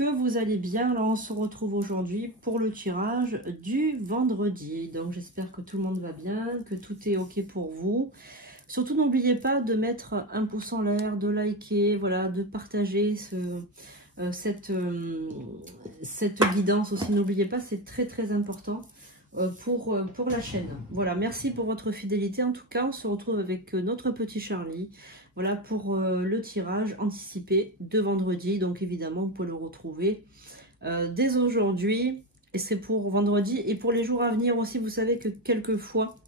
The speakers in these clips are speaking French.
que vous allez bien. Là, on se retrouve aujourd'hui pour le tirage du vendredi. Donc, j'espère que tout le monde va bien, que tout est OK pour vous. Surtout, n'oubliez pas de mettre un pouce en l'air, de liker, voilà, de partager cette guidance aussi. N'oubliez pas, c'est très, très important pour la chaîne. Voilà, merci pour votre fidélité. En tout cas, on se retrouve avec notre petit Charlie. Voilà pour le tirage anticipé de vendredi. Donc évidemment, vous pouvez le retrouver dès aujourd'hui. Et c'est pour vendredi. Et pour les jours à venir aussi, vous savez que quelquefois,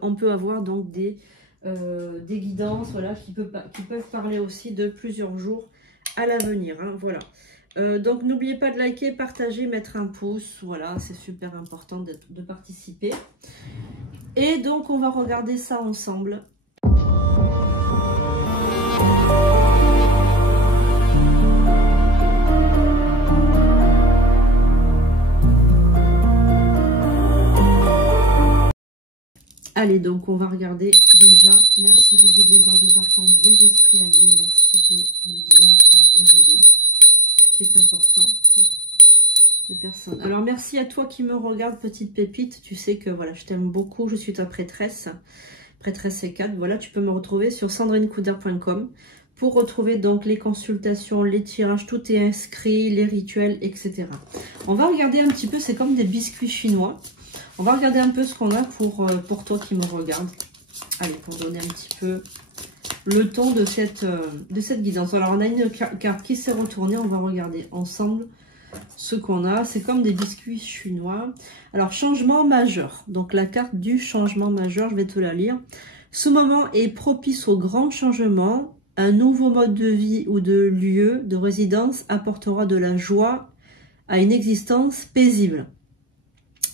on peut avoir donc des guidances, voilà, qui peuvent parler aussi de plusieurs jours à l'avenir. Hein, voilà. Donc n'oubliez pas de liker, partager, mettre un pouce. Voilà, c'est super important de participer. Et donc, on va regarder ça ensemble. Allez, donc on va regarder déjà. Merci les guides, les anges, les archanges, les esprits alliés. Merci de me dire, de me révéler ce qui est important pour les personnes. Alors, merci à toi qui me regarde, petite pépite. Tu sais que voilà, je t'aime beaucoup. Je suis ta prêtresse. Prêtresse C4. Voilà, tu peux me retrouver sur sandrinecouder.com pour retrouver donc les consultations, les tirages. Tout est inscrit, les rituels, etc. On va regarder un petit peu. C'est comme des biscuits chinois. On va regarder un peu ce qu'on a pour toi qui me regarde. Allez, pour donner un petit peu le ton de cette guidance. Alors, on a une carte qui s'est retournée. On va regarder ensemble ce qu'on a. C'est comme des biscuits chinois. Alors, changement majeur. Donc, la carte du changement majeur, je vais te la lire. Ce moment est propice au grand changement. Un nouveau mode de vie ou de lieu de résidence apportera de la joie à une existence paisible.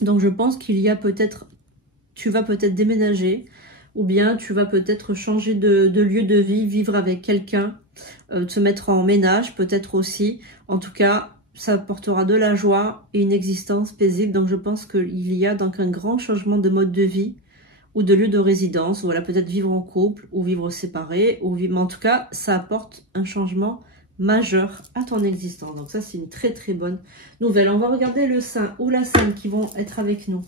Donc, je pense qu'il y a peut-être, tu vas peut-être déménager, ou bien tu vas peut-être changer de lieu de vie, vivre avec quelqu'un, te mettre en ménage, peut-être aussi. En tout cas, ça apportera de la joie et une existence paisible. Donc, je pense qu'il y a donc un grand changement de mode de vie ou de lieu de résidence. Voilà, peut-être vivre en couple ou vivre séparé, ou vivre. Mais en tout cas, ça apporte un changement majeur à ton existence. Donc ça, c'est une très très bonne nouvelle. On va regarder le saint ou la sainte qui vont être avec nous,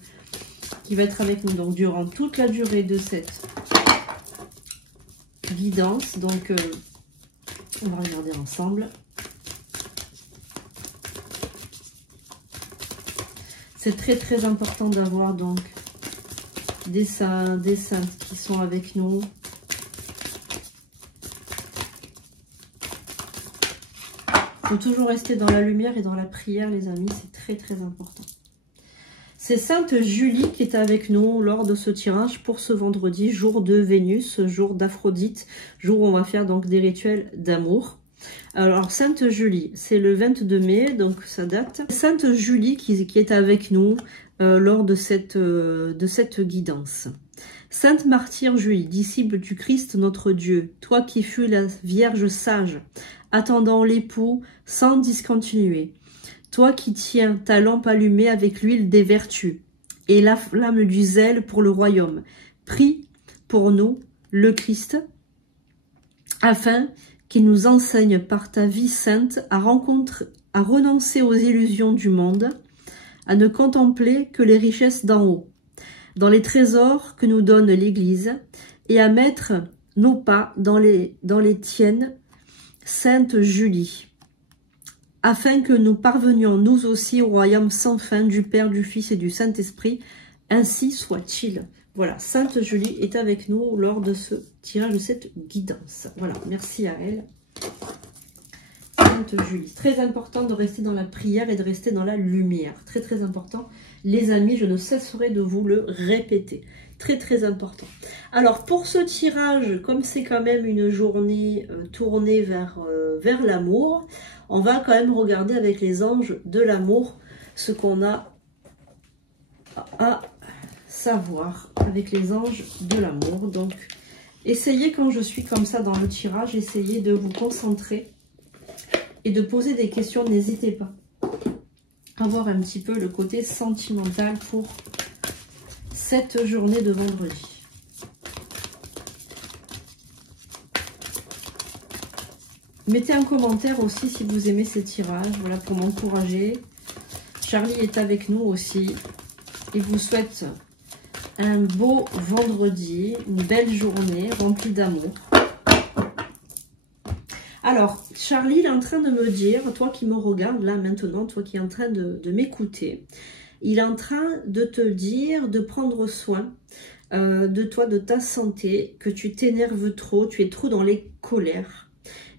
qui va être avec nous donc durant toute la durée de cette guidance. Donc on va regarder ensemble. C'est très très important d'avoir donc des saints, des saintes qui sont avec nous. Il faut toujours rester dans la lumière et dans la prière, les amis, c'est très très important. C'est Sainte Julie qui est avec nous lors de ce tirage pour ce vendredi, jour de Vénus, jour d'Aphrodite, jour où on va faire donc des rituels d'amour. Alors, Sainte Julie, c'est le 22 mai, donc ça date. Sainte Julie qui est avec nous lors de cette guidance. Sainte martyre Julie, disciple du Christ notre Dieu, toi qui fus la Vierge sage, attendant l'époux sans discontinuer, toi qui tiens ta lampe allumée avec l'huile des vertus et la flamme du zèle pour le royaume, prie pour nous le Christ, afin qu'il nous enseigne par ta vie sainte à renoncer aux illusions du monde, à ne contempler que les richesses d'en haut, dans les trésors que nous donne l'Église, et à mettre nos pas dans les tiennes, Sainte Julie, afin que nous parvenions nous aussi au royaume sans fin du Père, du Fils et du Saint-Esprit, ainsi soit-il. Voilà, Sainte Julie est avec nous lors de ce tirage, de cette guidance. Voilà, merci à elle. Sainte Julie, très important de rester dans la prière et de rester dans la lumière. Très très important. Les amis, je ne cesserai de vous le répéter. Très très important. Alors pour ce tirage, comme c'est quand même une journée tournée vers l'amour, on va quand même regarder avec les anges de l'amour ce qu'on a à savoir avec les anges de l'amour. Donc essayez, quand je suis comme ça dans le tirage, essayez de vous concentrer et de poser des questions. N'hésitez pas à voir un petit peu le côté sentimental pour cette journée de vendredi. Mettez un commentaire aussi si vous aimez ces tirages, voilà, pour m'encourager. Charlie est avec nous aussi. Il vous souhaite un beau vendredi, une belle journée remplie d'amour. Alors, Charlie, il est en train de me dire, toi qui me regardes là maintenant, toi qui es en train de m'écouter, il est en train de te dire de prendre soin de toi, de ta santé, que tu t'énerves trop, tu es trop dans les colères.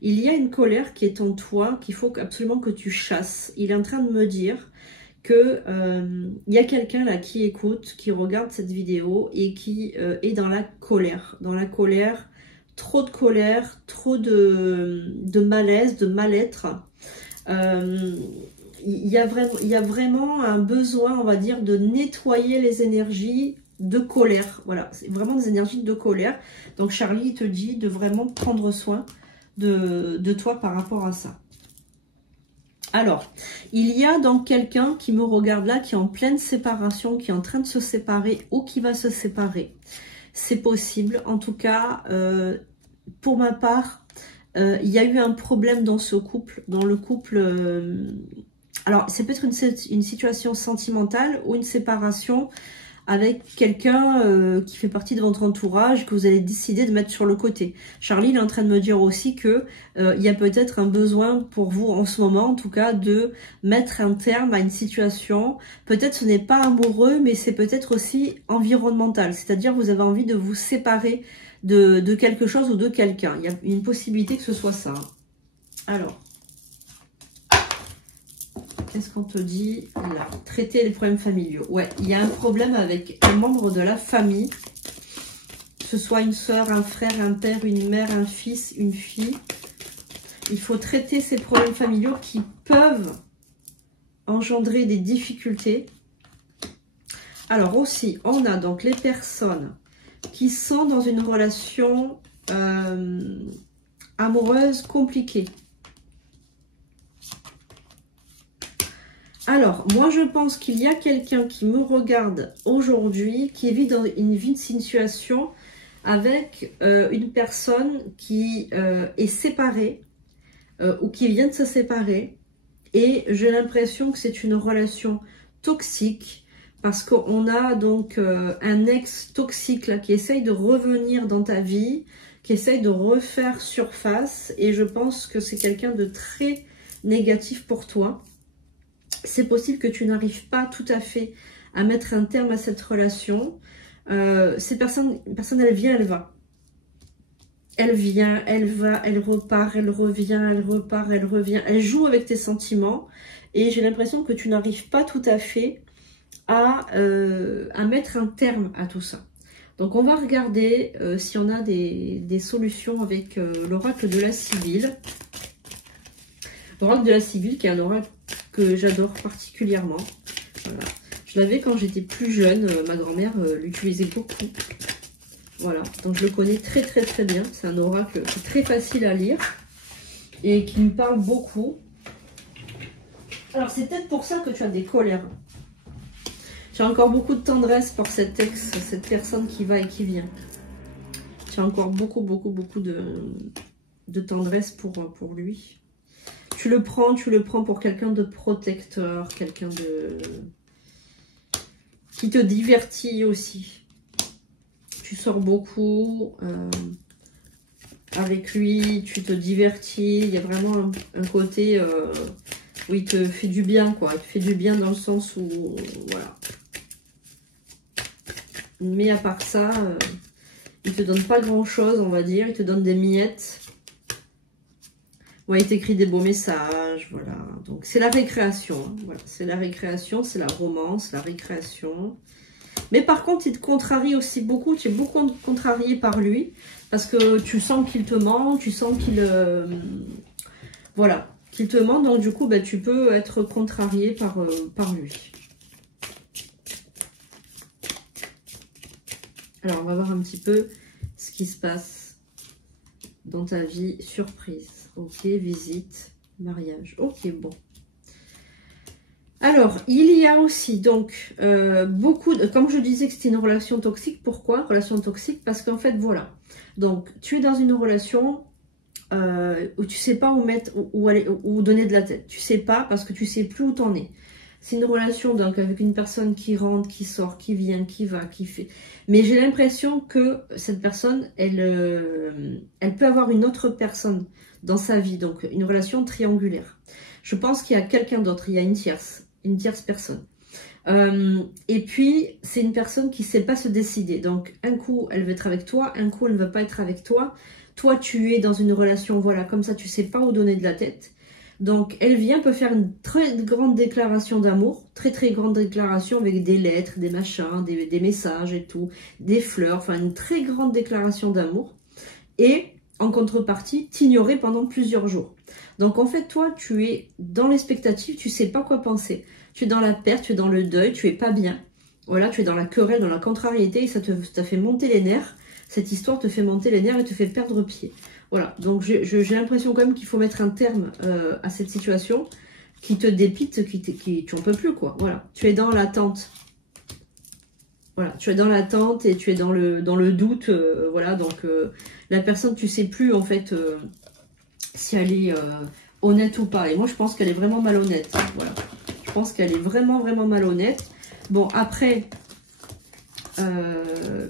Il y a une colère qui est en toi, qu'il faut absolument que tu chasses. Il est en train de me dire que il y a quelqu'un là qui écoute, qui regarde cette vidéo et qui est dans la colère. Dans la colère, trop de colère, trop de malaise, de mal-être. Il y a vraiment un besoin, on va dire, de nettoyer les énergies de colère. Voilà, c'est vraiment des énergies de colère. Donc Charlie, il te dit de vraiment prendre soin de toi par rapport à ça. Alors, il y a donc quelqu'un qui me regarde là, qui est en pleine séparation, qui est en train de se séparer ou qui va se séparer. C'est possible. En tout cas, pour ma part, il y a eu un problème dans ce couple, dans le couple. Alors, c'est peut-être une situation sentimentale ou une séparation avec quelqu'un qui fait partie de votre entourage, que vous allez décider de mettre sur le côté. Charlie, il est en train de me dire aussi que il y a peut-être un besoin pour vous en ce moment, en tout cas, de mettre un terme à une situation. Peut-être ce n'est pas amoureux, mais c'est peut-être aussi environnemental. C'est-à-dire vous avez envie de vous séparer de quelque chose ou de quelqu'un. Il y a une possibilité que ce soit ça. Alors, qu'est-ce qu'on te dit là? Traiter les problèmes familiaux. Ouais, il y a un problème avec un membre de la famille. Que ce soit une soeur, un frère, un père, une mère, un fils, une fille. Il faut traiter ces problèmes familiaux qui peuvent engendrer des difficultés. Alors aussi, on a donc les personnes qui sont dans une relation amoureuse compliquée. Alors, moi je pense qu'il y a quelqu'un qui me regarde aujourd'hui, qui vit dans une situation avec une personne qui est séparée ou qui vient de se séparer. Et j'ai l'impression que c'est une relation toxique parce qu'on a donc un ex toxique là qui essaye de revenir dans ta vie, qui essaye de refaire surface. Et je pense que c'est quelqu'un de très négatif pour toi. C'est possible que tu n'arrives pas tout à fait à mettre un terme à cette relation. Ces personnes, elle vient, elle va. Elle vient, elle va, elle repart, elle revient, elle repart, elle revient. Elle joue avec tes sentiments. Et j'ai l'impression que tu n'arrives pas tout à fait à mettre un terme à tout ça. Donc on va regarder si on a des solutions avec l'oracle de la Sibylle. L'oracle de la Sibylle qui est un oracle que j'adore particulièrement. Voilà. Je l'avais quand j'étais plus jeune, ma grand-mère l'utilisait beaucoup. Voilà, donc je le connais très très très bien. C'est un oracle qui est très facile à lire et qui me parle beaucoup. Alors c'est peut-être pour ça que tu as des colères. J'ai encore beaucoup de tendresse pour cet ex, cette personne qui va et qui vient. J'ai encore beaucoup de tendresse pour lui. Tu le prends pour quelqu'un de protecteur, quelqu'un qui te divertit aussi. Tu sors beaucoup avec lui, tu te divertis. Il y a vraiment un côté où il te fait du bien, quoi. Il te fait du bien dans le sens où, voilà. Mais à part ça, il te donne pas grand-chose, on va dire. Il te donne des miettes. Ouais, il t'écrit des beaux messages, voilà. Donc, c'est la récréation. Hein. Voilà, c'est la récréation, c'est la romance, la récréation. Mais par contre, il te contrarie aussi beaucoup. Tu es beaucoup contrarié par lui. Parce que tu sens qu'il te ment, tu sens qu'il... voilà, qu'il te ment. Donc, du coup, bah, tu peux être contrarié par lui. Alors, on va voir un petit peu ce qui se passe dans ta vie. Surprise. Ok, visite, mariage. Ok, bon. Alors, il y a aussi donc beaucoup de... Comme je disais que c'était une relation toxique, pourquoi relation toxique? Parce qu'en fait, voilà. Donc, tu es dans une relation où tu sais pas où mettre, où donner de la tête. Tu sais pas parce que tu sais plus où t'en es. C'est une relation donc avec une personne qui rentre, qui sort, qui vient, qui va, qui fait. Mais j'ai l'impression que cette personne, elle peut avoir une autre personne dans sa vie, donc une relation triangulaire. Je pense qu'il y a quelqu'un d'autre, il y a une tierce personne. Et puis, c'est une personne qui ne sait pas se décider. Donc, un coup, elle veut être avec toi, un coup, elle ne veut pas être avec toi. Toi, tu es dans une relation, voilà, comme ça, tu ne sais pas où donner de la tête. Donc, elle vient, peut faire une très grande déclaration d'amour, très très grande déclaration avec des lettres, des machins, des messages et tout, des fleurs, enfin une très grande déclaration d'amour. Et en contrepartie, t'ignorer pendant plusieurs jours. Donc, en fait, toi, tu es dans l'expectative, tu ne sais pas quoi penser. Tu es dans la perte, tu es dans le deuil, tu es pas bien. Voilà, tu es dans la querelle, dans la contrariété et ça t'a fait monter les nerfs. Cette histoire te fait monter les nerfs et te fait perdre pied. Voilà, donc j'ai l'impression quand même qu'il faut mettre un terme à cette situation qui te dépite, tu n'en peux plus, quoi. Voilà, tu es dans l'attente. Voilà, tu es dans l'attente et tu es dans le doute. Voilà, donc la personne, tu sais plus, en fait, si elle est honnête ou pas. Et moi, je pense qu'elle est vraiment malhonnête. Voilà, je pense qu'elle est vraiment, vraiment malhonnête. Bon, après...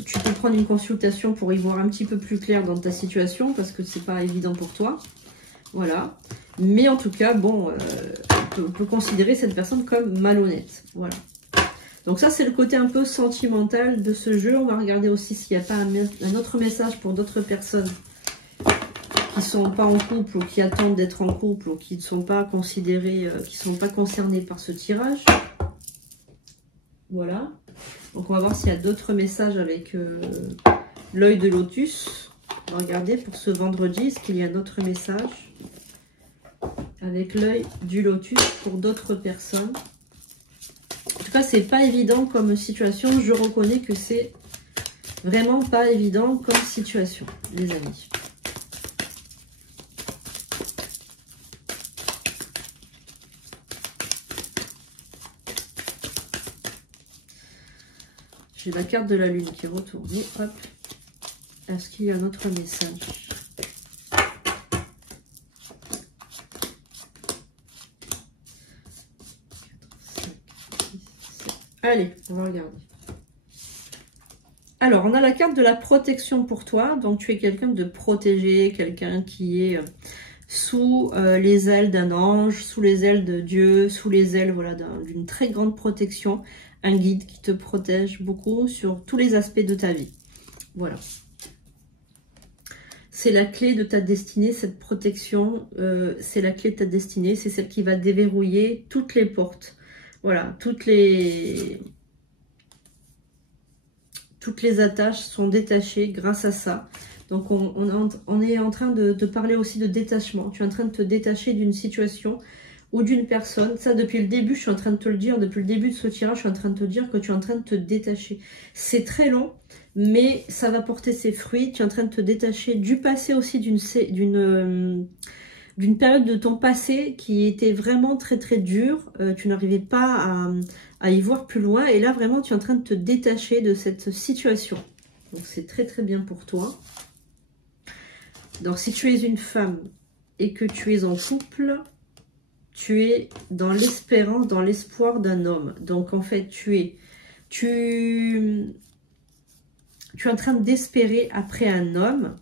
tu peux prendre une consultation pour y voir un petit peu plus clair dans ta situation parce que c'est pas évident pour toi. Voilà. Mais en tout cas, bon, on peut considérer cette personne comme malhonnête. Voilà. Donc ça, c'est le côté un peu sentimental de ce jeu. On va regarder aussi s'il n'y a pas un autre message pour d'autres personnes qui ne sont pas en couple ou qui attendent d'être en couple ou qui ne sont pas considérées, qui ne sont pas concernées par ce tirage. Voilà. Donc on va voir s'il y a d'autres messages avec l'œil de lotus. On va regarder pour ce vendredi, est-ce qu'il y a un autre message avec l'œil du lotus pour d'autres personnes. En tout cas, c'est pas évident comme situation. Je reconnais que c'est vraiment pas évident comme situation, les amis. J'ai la carte de la lune qui est retournée. Hop. Est-ce qu'il y a un autre message? Allez, on va regarder. Alors, on a la carte de la protection pour toi. Donc, tu es quelqu'un de protégé, quelqu'un qui est sous les ailes d'un ange, sous les ailes de Dieu, sous les ailes voilà, d'une très grande protection. Un guide qui te protège beaucoup sur tous les aspects de ta vie. Voilà. C'est la clé de ta destinée, cette protection. C'est la clé de ta destinée. C'est celle qui va déverrouiller toutes les portes. Voilà, toutes les attaches sont détachées grâce à ça. Donc, on est en train de parler aussi de détachement. Tu es en train de te détacher d'une situation ou d'une personne. Ça, depuis le début, je suis en train de te le dire. Depuis le début de ce tirage, je suis en train de te dire que tu es en train de te détacher. C'est très long, mais ça va porter ses fruits. Tu es en train de te détacher du passé aussi, d'une période de ton passé qui était vraiment très très dure. Tu n'arrivais pas à y voir plus loin. Et là, vraiment, tu es en train de te détacher de cette situation. Donc, c'est très très bien pour toi. Donc, si tu es une femme et que tu es en couple, tu es dans l'espérance, dans l'espoir d'un homme. Donc, en fait, tu es en train d'espérer après un homme.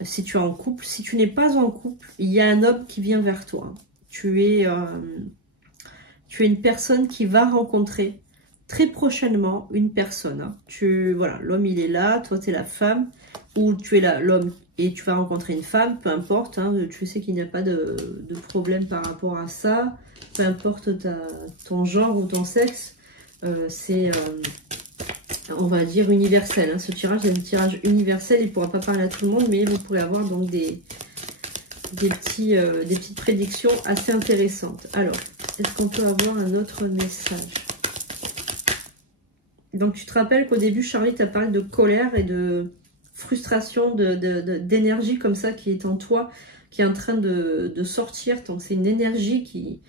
Si tu es en couple, si tu n'es pas en couple, il y a un homme qui vient vers toi. Tu es une personne qui va rencontrer très prochainement une personne. Hein. Voilà, l'homme il est là, toi tu es la femme, ou tu es l'homme et tu vas rencontrer une femme, peu importe. Hein, tu sais qu'il n'y a pas de problème par rapport à ça. Peu importe ton genre ou ton sexe, c'est... on va dire universel. Hein. Ce tirage est un tirage universel. Il ne pourra pas parler à tout le monde, mais vous pourrez avoir donc des petites prédictions assez intéressantes. Alors, est-ce qu'on peut avoir un autre message? Donc, tu te rappelles qu'au début, Charlie t'a parlé de colère et de frustration, d'énergie comme ça qui est en toi, qui est en train de sortir. Donc, c'est une énergie qui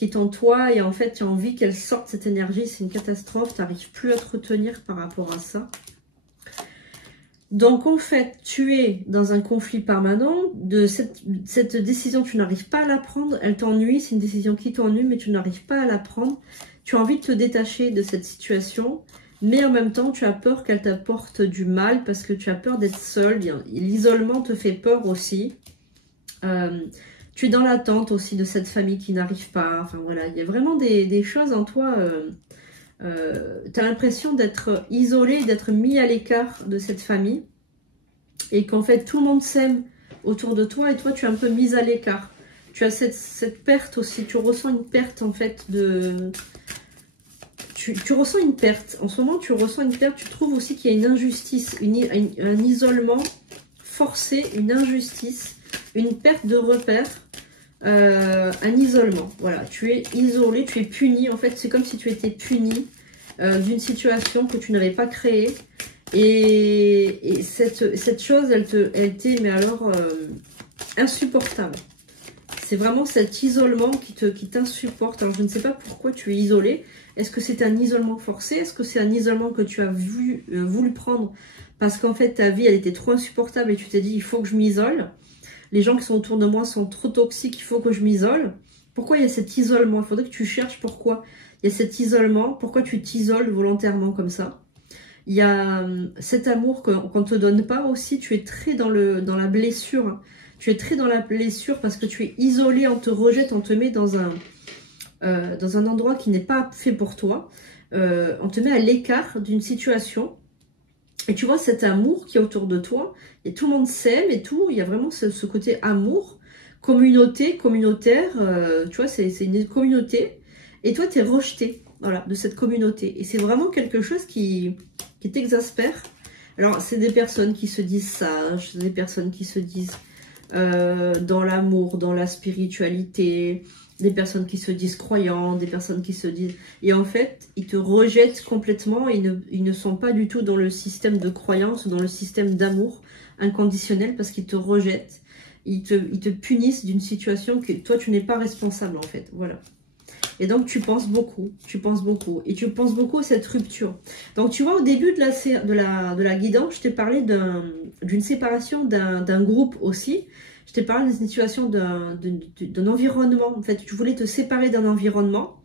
est en toi et en fait, tu as envie qu'elle sorte cette énergie. C'est une catastrophe. Tu n'arrives plus à te retenir par rapport à ça. Donc en fait, tu es dans un conflit permanent, cette décision, tu n'arrives pas à la prendre, elle t'ennuie, c'est une décision qui t'ennuie, mais tu n'arrives pas à la prendre. Tu as envie de te détacher de cette situation, mais en même temps, tu as peur qu'elle t'apporte du mal, parce que tu as peur d'être seule. L'isolement te fait peur aussi. Tu es dans l'attente aussi de cette famille qui n'arrive pas. Enfin voilà, il y a vraiment des choses en toi. Tu as l'impression d'être isolé, d'être mis à l'écart de cette famille. Et qu'en fait, tout le monde s'aime autour de toi et toi, tu es un peu mise à l'écart. Tu as cette perte aussi. Tu ressens une perte en fait de... Tu ressens une perte. En ce moment, tu ressens une perte. Tu trouves aussi qu'il y a une injustice, un isolement forcé, une injustice, une perte de repères. Un isolement, voilà, tu es isolé, tu es puni, en fait c'est comme si tu étais puni d'une situation que tu n'avais pas créée, et cette chose elle t'est mais alors insupportable. C'est vraiment cet isolement qui t'insupporte. Alors je ne sais pas pourquoi tu es isolé. Est-ce que c'est un isolement forcé? Est-ce que c'est un isolement que tu as voulu prendre parce qu'en fait ta vie elle était trop insupportable et tu t'es dit il faut que je m'isole? Les gens qui sont autour de moi sont trop toxiques, il faut que je m'isole. Pourquoi il y a cet isolement? Il faudrait que tu cherches pourquoi il y a cet isolement. Pourquoi tu t'isoles volontairement comme ça? Il y a cet amour qu'on ne te donne pas aussi. Tu es très dans la blessure. Tu es très dans la blessure parce que tu es isolé, on te rejette, on te met dans un endroit qui n'est pas fait pour toi. On te met à l'écart d'une situation. Et tu vois cet amour qui est autour de toi, et tout le monde s'aime et tout, il y a vraiment ce côté amour, communautaire, tu vois, c'est une communauté, et toi tu es rejeté, voilà, de cette communauté. Et c'est vraiment quelque chose qui t'exaspère. Alors c'est des personnes qui se disent sages, des personnes qui se disent dans l'amour, dans la spiritualité, des personnes qui se disent croyants, des personnes qui se disent... Et en fait, ils te rejettent complètement, ils ne sont pas du tout dans le système de croyance, dans le système d'amour inconditionnel, parce qu'ils te rejettent, ils te punissent d'une situation que toi, tu n'es pas responsable en fait, voilà. Et donc, tu penses beaucoup, et tu penses beaucoup à cette rupture. Donc, tu vois, au début de la guidance, je t'ai parlé d'une séparation d'un groupe aussi. Je t'ai parlé d'une situation d'un environnement. En fait, tu voulais te séparer d'un environnement.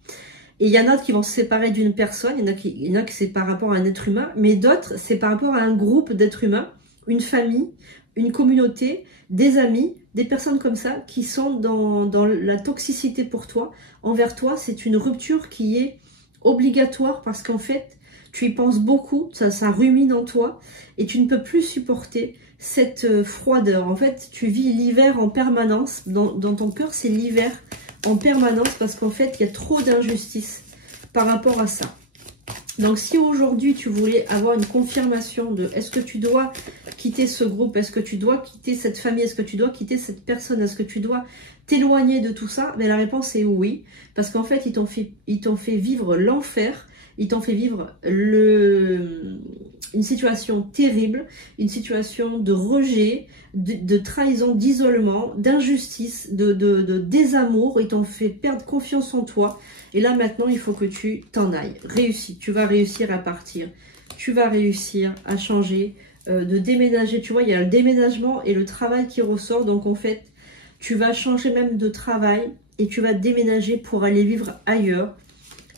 Et il y en a qui vont se séparer d'une personne, il y en a qui c'est par rapport à un être humain, mais d'autres, c'est par rapport à un groupe d'êtres humains, une famille, une communauté, des amis, des personnes comme ça qui sont dans la toxicité pour toi. Envers toi, c'est une rupture qui est obligatoire parce qu'en fait, tu y penses beaucoup, ça rumine en toi et tu ne peux plus supporter cette froideur. En fait, tu vis l'hiver en permanence. Dans ton cœur, c'est l'hiver en permanence parce qu'en fait, il y a trop d'injustice par rapport à ça. Donc, si aujourd'hui, tu voulais avoir une confirmation de est-ce que tu dois quitter ce groupe, est-ce que tu dois quitter cette famille, est-ce que tu dois quitter cette personne, est-ce que tu dois t'éloigner de tout ça, mais la réponse est oui. Parce qu'en fait, ils t'ont fait vivre l'enfer, ils t'ont fait vivre une situation terrible, une situation de rejet, de trahison, d'isolement, d'injustice, de désamour. Ils t'ont fait perdre confiance en toi. Et là, maintenant, il faut que tu t'en ailles. Réussis. Tu vas réussir à partir. Tu vas réussir à changer, de déménager. Tu vois, il y a le déménagement et le travail qui ressort. Donc, en fait, tu vas changer même de travail et tu vas déménager pour aller vivre ailleurs,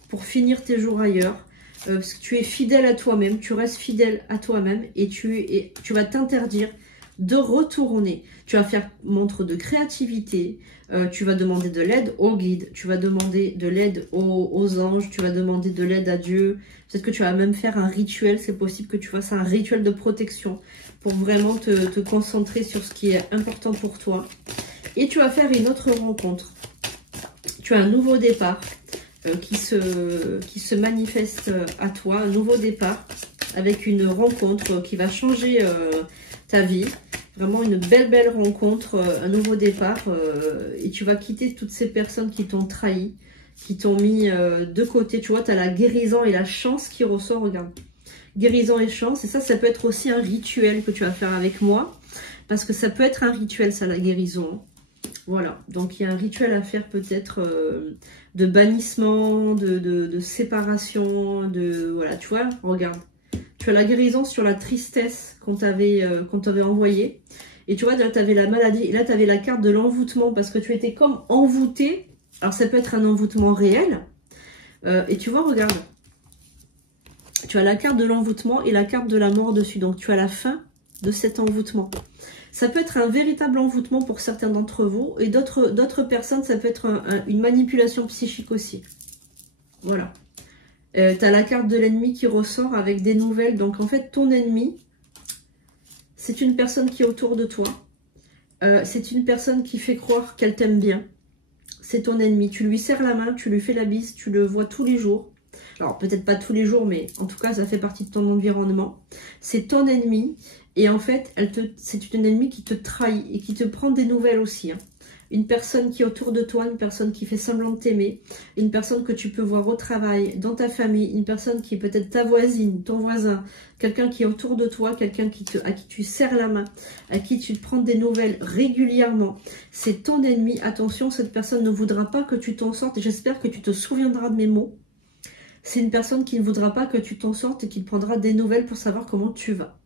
pour finir tes jours ailleurs. Parce que tu es fidèle à toi-même, tu restes fidèle à toi-même et tu vas t'interdire de retourner. Tu vas faire montre de créativité, tu vas demander de l'aide aux guides, tu vas demander de l'aide aux anges, tu vas demander de l'aide à Dieu. Peut-être que tu vas même faire un rituel, c'est possible que tu fasses un rituel de protection pour vraiment te concentrer sur ce qui est important pour toi. Et tu vas faire une autre rencontre. Tu as un nouveau départ. Qui se manifeste à toi, un nouveau départ avec une rencontre qui va changer ta vie, vraiment une belle rencontre, un nouveau départ et tu vas quitter toutes ces personnes qui t'ont trahi, qui t'ont mis de côté. Tu vois, tu as la guérison et la chance qui ressort, regarde, guérison et chance, et ça peut être aussi un rituel que tu vas faire avec moi, parce que ça peut être un rituel, ça, la guérison. Voilà, donc il y a un rituel à faire peut-être de bannissement, de séparation, voilà, tu vois, regarde. Tu as la guérison sur la tristesse qu'on t'avait envoyée. Et tu vois, là, tu avais la maladie. Et là, tu avais la carte de l'envoûtement parce que tu étais comme envoûté. Alors, ça peut être un envoûtement réel. Et tu vois, regarde. Tu as la carte de l'envoûtement et la carte de la mort dessus. Donc, tu as la fin de cet envoûtement. Ça peut être un véritable envoûtement pour certains d'entre vous. Et d'autres personnes, ça peut être une manipulation psychique aussi. Voilà. Tu as la carte de l'ennemi qui ressort avec des nouvelles. Donc, en fait, ton ennemi, c'est une personne qui est autour de toi. C'est une personne qui fait croire qu'elle t'aime bien. C'est ton ennemi. Tu lui serres la main, tu lui fais la bise, tu le vois tous les jours. Alors, peut-être pas tous les jours, mais en tout cas, ça fait partie de ton environnement. C'est ton ennemi. Et en fait, c'est une ennemie qui te trahit et qui te prend des nouvelles aussi. Hein. Une personne qui est autour de toi, une personne qui fait semblant de t'aimer, une personne que tu peux voir au travail, dans ta famille, une personne qui est peut-être ta voisine, ton voisin, quelqu'un qui est autour de toi, quelqu'un à qui tu serres la main, à qui tu te prends des nouvelles régulièrement. C'est ton ennemi. Attention, cette personne ne voudra pas que tu t'en sortes. J'espère que tu te souviendras de mes mots. C'est une personne qui ne voudra pas que tu t'en sortes et qui te prendra des nouvelles pour savoir comment tu vas.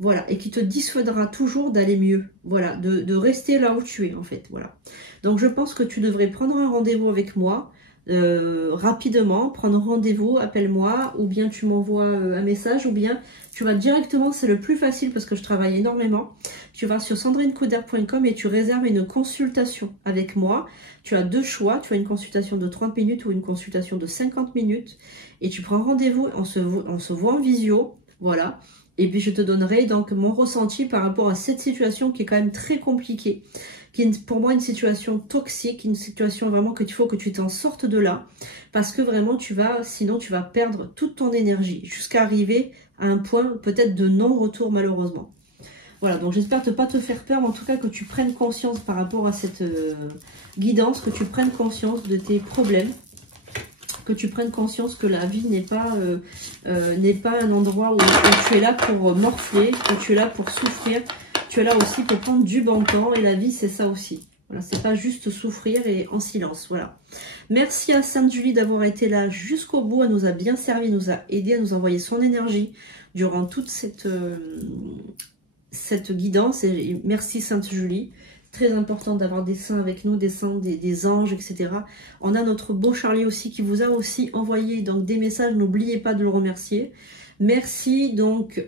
Voilà, et qui te dissuadera toujours d'aller mieux. Voilà, de rester là où tu es en fait. Voilà. Donc je pense que tu devrais prendre un rendez-vous avec moi rapidement, prendre rendez-vous, appelle-moi, ou bien tu m'envoies un message, ou bien tu vas directement, c'est le plus facile parce que je travaille énormément. Tu vas sur sandrinecouder.com et tu réserves une consultation avec moi. Tu as deux choix, tu as une consultation de 30 minutes ou une consultation de 50 minutes. Et tu prends rendez-vous, on se voit en visio, voilà. Et puis je te donnerai donc mon ressenti par rapport à cette situation qui est quand même très compliquée. Qui est pour moi une situation toxique, une situation vraiment que il faut que tu t'en sortes de là. Parce que vraiment sinon tu vas perdre toute ton énergie jusqu'à arriver à un point peut-être de non-retour malheureusement. Voilà, donc j'espère ne pas te faire peur, mais en tout cas que tu prennes conscience par rapport à cette guidance, que tu prennes conscience de tes problèmes. Que tu prennes conscience que la vie n'est pas un endroit où tu es là pour morfler, que tu es là pour souffrir, tu es là aussi pour prendre du bon temps, et la vie c'est ça aussi. Voilà, c'est pas juste souffrir et en silence, voilà. Merci à Sainte Julie d'avoir été là jusqu'au bout, elle nous a bien servi, nous a aidé, à nous envoyer son énergie durant toute cette guidance, et merci Sainte Julie. Très important d'avoir des saints avec nous, des saints, des anges, etc. On a notre beau Charlie aussi qui vous a aussi envoyé donc des messages. N'oubliez pas de le remercier. Merci donc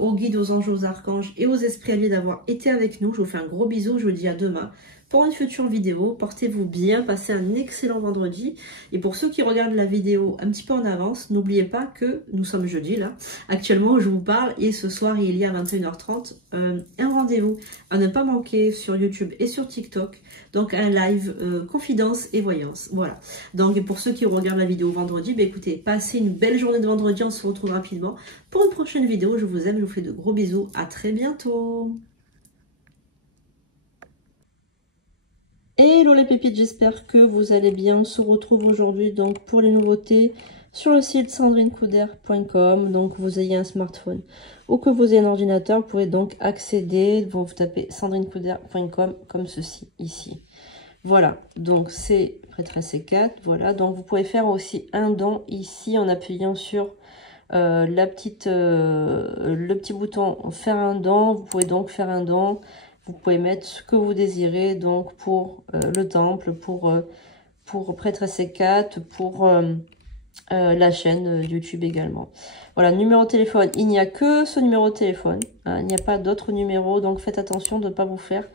aux guides, aux anges, aux archanges et aux esprits alliés d'avoir été avec nous. Je vous fais un gros bisou. Je vous dis à demain pour une future vidéo. Portez-vous bien, passez un excellent vendredi. Et pour ceux qui regardent la vidéo un petit peu en avance, n'oubliez pas que nous sommes jeudi là. Actuellement, je vous parle et ce soir, il y a à 21h30 un rendez-vous à ne pas manquer sur YouTube et sur TikTok. Donc un live confidence et voyance. Voilà. Donc pour ceux qui regardent la vidéo vendredi, bah, écoutez, passez une belle journée de vendredi. On se retrouve rapidement pour une prochaine vidéo. Je vous aime, je vous fais de gros bisous. À très bientôt. Hello les pépites, j'espère que vous allez bien. On se retrouve aujourd'hui donc pour les nouveautés sur le site sandrinecouder.com. Donc vous ayez un smartphone ou que vous ayez un ordinateur, vous pouvez donc accéder. Vous tapez sandrinecouder.com comme ceci ici. Voilà, donc c'est prêtresse C4. Voilà, donc vous pouvez faire aussi un don ici en appuyant sur le petit bouton faire un don. Vous pouvez donc faire un don. Vous pouvez mettre ce que vous désirez, donc pour le temple, pour prêtresse C4, pour la chaîne YouTube également. Voilà, numéro de téléphone, il n'y a que ce numéro de téléphone, hein, il n'y a pas d'autre numéro, donc faites attention de ne pas vous faire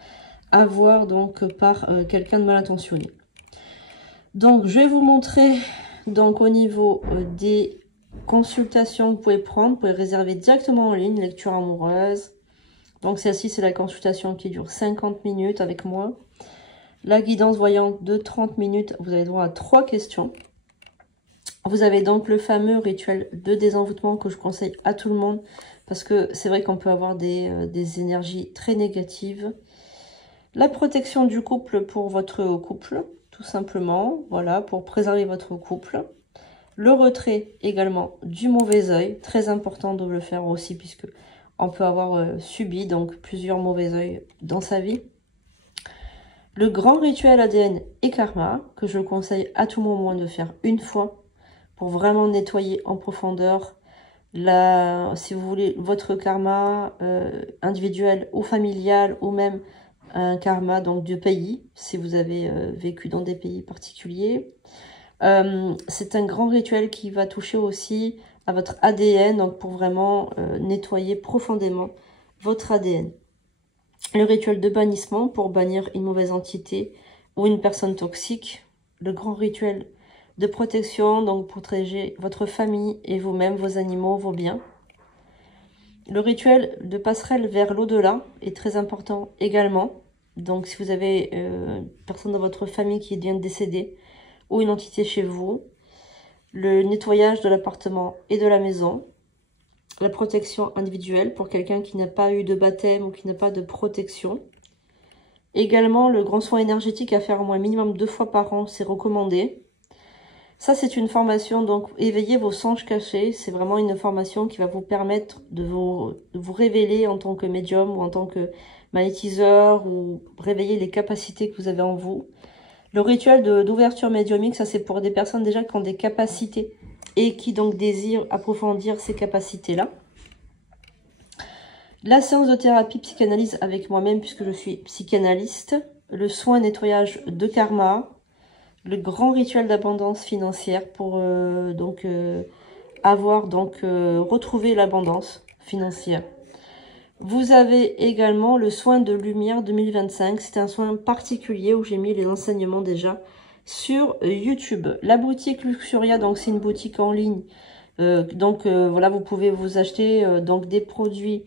avoir donc par quelqu'un de mal intentionné. Donc je vais vous montrer donc au niveau des consultations que vous pouvez prendre, vous pouvez réserver directement en ligne, lecture amoureuse. Donc celle-ci, c'est la consultation qui dure 50 minutes avec moi. La guidance voyante de 30 minutes, vous avez droit à 3 questions. Vous avez donc le fameux rituel de désenvoûtement que je conseille à tout le monde. Parce que c'est vrai qu'on peut avoir des énergies très négatives. La protection du couple pour votre couple, tout simplement. Voilà, pour préserver votre couple. Le retrait également du mauvais œil. Très important de le faire aussi puisque on peut avoir subi donc plusieurs mauvais œils dans sa vie. Le grand rituel ADN et karma, que je conseille à tout moment de faire une fois pour vraiment nettoyer en profondeur si vous voulez, votre karma individuel ou familial, ou même un karma donc de pays, si vous avez vécu dans des pays particuliers. C'est un grand rituel qui va toucher aussi à votre ADN, donc pour vraiment nettoyer profondément votre ADN. Le rituel de bannissement pour bannir une mauvaise entité ou une personne toxique. Le grand rituel de protection, donc pour protéger votre famille et vous-même, vos animaux, vos biens. Le rituel de passerelle vers l'au-delà est très important également. Donc si vous avez une personne dans votre famille qui vient de décéder ou une entité chez vous. Le nettoyage de l'appartement et de la maison. La protection individuelle pour quelqu'un qui n'a pas eu de baptême ou qui n'a pas de protection. Également, le grand soin énergétique à faire au moins minimum 2 fois par an, c'est recommandé. Ça, c'est une formation, donc éveiller vos songes cachés. C'est vraiment une formation qui va vous permettre de vous révéler en tant que médium ou en tant que magnétiseur, ou réveiller les capacités que vous avez en vous. Le rituel d'ouverture médiumique, ça c'est pour des personnes déjà qui ont des capacités et qui donc désirent approfondir ces capacités-là. La séance de thérapie psychanalyse avec moi-même, puisque je suis psychanalyste. Le soin nettoyage de karma. Le grand rituel d'abondance financière pour retrouver l'abondance financière. Vous avez également le soin de lumière 2025. C'est un soin particulier où j'ai mis les enseignements déjà sur YouTube. La boutique Luxuria, donc c'est une boutique en ligne. Voilà, vous pouvez vous acheter donc des produits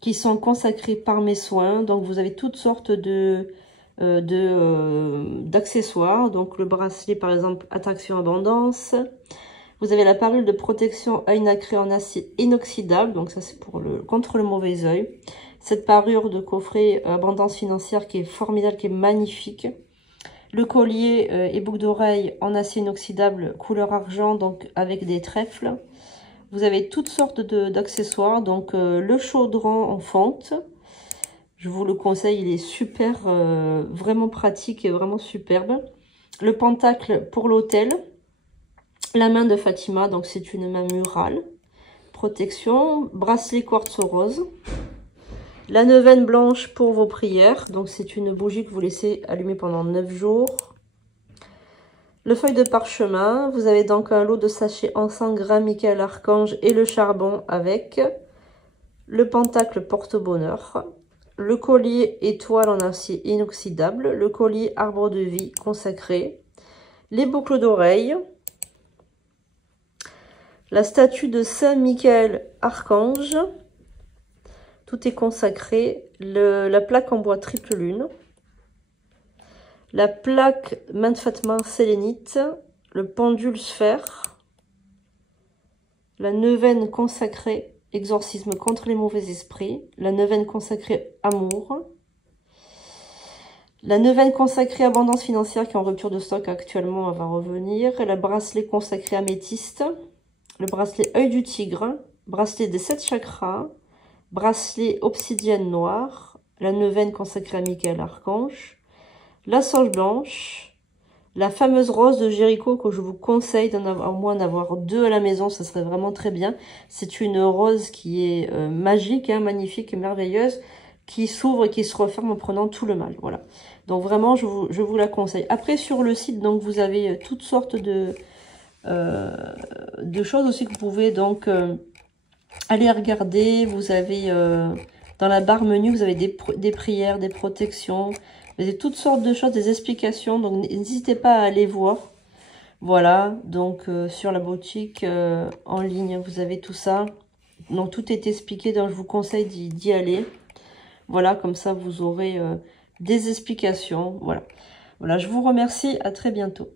qui sont consacrés par mes soins. Donc vous avez toutes sortes d'accessoires. Donc le bracelet par exemple Attraction Abondance. Vous avez la parure de protection œil nacré en acier inoxydable. Donc ça c'est pour contre le mauvais œil. Cette parure de coffret Abondance financière qui est formidable, qui est magnifique. Le collier et boucle d'oreille en acier inoxydable couleur argent, donc avec des trèfles. Vous avez toutes sortes d'accessoires. Donc le chaudron en fonte. Je vous le conseille, il est super, vraiment pratique et vraiment superbe. Le pentacle pour l'autel. La main de Fatima, donc c'est une main murale. Protection. Bracelet quartz rose. La neuvaine blanche pour vos prières. Donc c'est une bougie que vous laissez allumer pendant 9 jours. Le feuille de parchemin. Vous avez donc un lot de sachets encens, grain, Michael, archange et le charbon avec. Le pentacle porte-bonheur. Le collier étoile en acier inoxydable. Le collier arbre de vie consacré. Les boucles d'oreilles. La statue de Saint Michael Archange. Tout est consacré. La plaque en bois triple lune. La plaque main de Fatma sélénite. Le pendule sphère. La neuvaine consacrée exorcisme contre les mauvais esprits. La neuvaine consacrée amour. La neuvaine consacrée abondance financière qui est en rupture de stock actuellement, elle va revenir. La bracelet consacré améthyste. Le bracelet œil du tigre. Bracelet des 7 chakras. Bracelet obsidienne noire. La neuvaine consacrée à Michael Archange. La sauge blanche. La fameuse rose de Jéricho que je vous conseille d'en avoir, au moins d'avoir 2 à la maison, ça serait vraiment très bien. C'est une rose qui est magique, hein, magnifique et merveilleuse, qui s'ouvre et qui se referme en prenant tout le mal. Voilà. Donc vraiment, je vous la conseille. Après, sur le site, donc vous avez toutes sortes de choses aussi que vous pouvez donc aller regarder. Vous avez dans la barre menu, vous avez des prières, des protections. Vous avez toutes sortes de choses, des explications, donc n'hésitez pas à aller voir. Voilà, donc sur la boutique en ligne, vous avez tout ça. Donc tout est expliqué, donc je vous conseille d'y aller. Voilà, comme ça vous aurez des explications. Voilà. Voilà, je vous remercie, à très bientôt.